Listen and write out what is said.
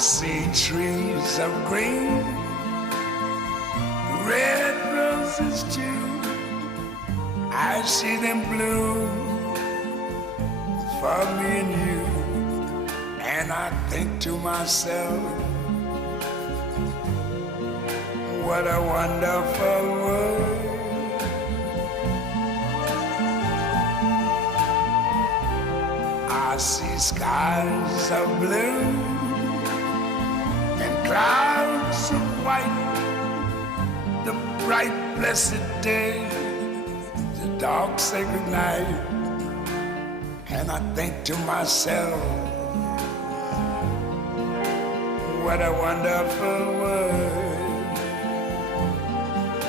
see trees of green, red roses too. I see them bloom for me and you. And I think to myself, what a wonderful world. I see skies of blue and clouds of white, the bright blessed day, the dark sacred night. And I think to myself, what a wonderful world.